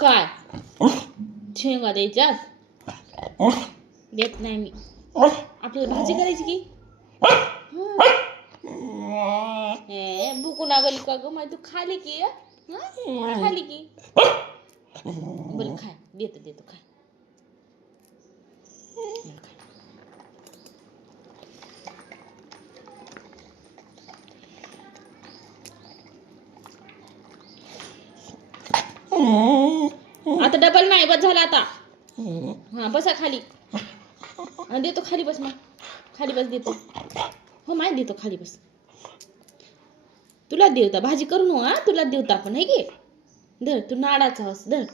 काय शेंगा द्यायच्या? देत नाही मी. आपल्याला भाजी करायची की. भूक लागली का ग? तू खाली की खाली की. बरं खाय, देतो खाय. आता डबल नाही, बस झाला आता. हा बसा खाली. देतो खाली बस. मग खाली बस देतो. हो माय देतो खाली बस. तुला देवता भाजी करू नको. तुला देवता आपण आहे की. धर तू नाडाचा हस धर.